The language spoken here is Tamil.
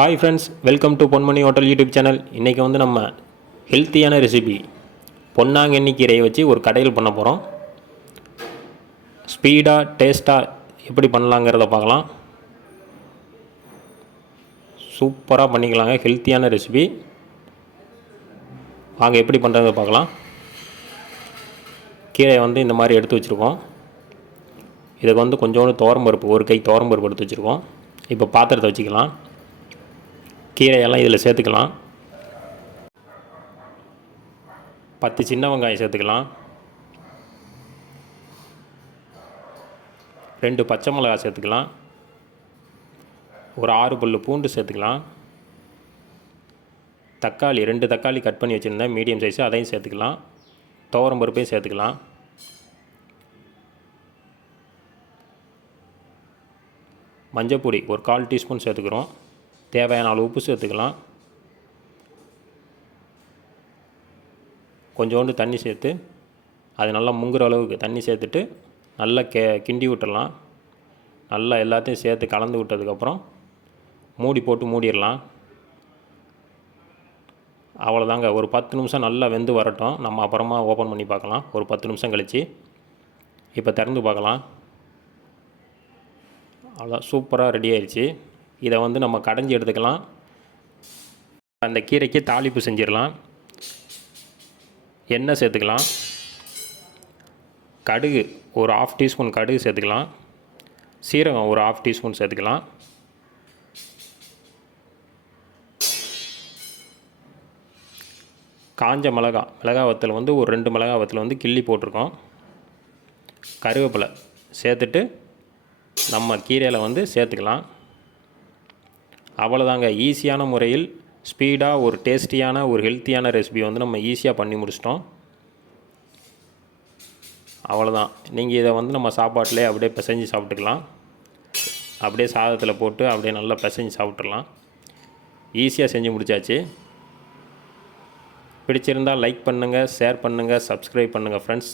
Hi friends welcome to Ponmani hotel YouTube channel இன்றைக்கி வந்து நம்ம ஹெல்த்தியான ரெசிபி பொன்னாங்கண்ணி கீரையை வச்சு ஒரு கடையில் பண்ண போகிறோம் ஸ்பீடாக டேஸ்ட்டாக எப்படி பண்ணலாங்கிறத பார்க்கலாம். சூப்பராக பண்ணிக்கலாங்க ஹெல்த்தியான ரெசிபி வாங்க எப்படி பண்ணுறதை பார்க்கலாம். கீரையை வந்து இந்த மாதிரி எடுத்து வச்சுருக்கோம். இதுக்கு வந்து கொஞ்சோண்டு துவரம்பருப்பு ஒரு கை துவரம்பருப்பு எடுத்து வச்சுருக்கோம். இப்போ பாத்திரத்தை வச்சுக்கலாம். கீரையெல்லாம் இதில் சேர்த்துக்கலாம். பத்து சின்ன வெங்காயம் சேர்த்துக்கலாம். ரெண்டு பச்சை மிளகாய் சேர்த்துக்கலாம். ஒரு ஆறு புல் பூண்டு சேர்த்துக்கலாம். தக்காளி ரெண்டு தக்காளி கட் பண்ணி வச்சுருந்தேன். மீடியம் சைஸு அதையும் சேர்த்துக்கலாம். துவரம் பருப்பையும் சேர்த்துக்கலாம். மஞ்சப்பொடி ஒரு கால் டீஸ்பூன் சேர்த்துக்கிறோம். தேவையான அளவு உப்பு சேர்த்துக்கலாம். கொஞ்சோண்டு தண்ணி சேர்த்து அது நல்லா முங்குற அளவுக்கு தண்ணி சேர்த்துட்டு நல்லா கே கிண்டி விட்டுறலாம். நல்லா எல்லாத்தையும் சேர்த்து கலந்து விட்டதுக்கப்புறம் மூடி போட்டு மூடிடலாம். அவ்வளோதாங்க. ஒரு பத்து நிமிஷம் நல்லா வெந்து வரட்டும். நம்ம அப்புறமா ஓப்பன் பண்ணி பார்க்கலாம். ஒரு பத்து நிமிஷம் கழித்து இப்போ திறந்து பார்க்கலாம். அவ்வளோ சூப்பராக ரெடி ஆயிடுச்சு. இதை வந்து நம்ம கடைஞ்சி எடுத்துக்கலாம். அந்த கீரைக்கு தாளிப்பு செஞ்சிடலாம். எண்ணெய் சேர்த்துக்கலாம். கடுகு ஒரு ஆஃப் டீஸ்பூன் கடுகு சேர்த்துக்கலாம். சீரகம் ஒரு ஆஃப் டீஸ்பூன் சேர்த்துக்கலாம். காஞ்ச மிளகா மிளகா வத்தல் வந்து ஒரு ரெண்டு மிளகா வத்தல் வந்து கிள்ளி போட்டிருக்கோம். கருவேப்பிலை சேர்த்துட்டு நம்ம கீரையில் வந்து சேர்த்துக்கலாம். அவ்வளோதாங்க ஈஸியான முறையில் ஸ்பீடாக ஒரு டேஸ்டியான ஒரு ஹெல்த்தியான ரெசிபி வந்து நம்ம ஈஸியாக பண்ணி முடிச்சிட்டோம். அவ்வளோதான் நீங்கள் இதை வந்து நம்ம சாப்பாட்டிலே அப்படியே பிசைஞ்சு சாப்பிட்டுக்கலாம். அப்படியே சாதத்தில் போட்டு அப்படியே நல்லா பிசைஞ்சு சாப்பிட்றலாம் ஈஸியாக செஞ்சு முடிச்சாச்சு. பிடிச்சிருந்தால் லைக் பண்ணுங்கள் ஷேர் பண்ணுங்கள் சப்ஸ்கிரைப் பண்ணுங்கள் ஃப்ரெண்ட்ஸ்.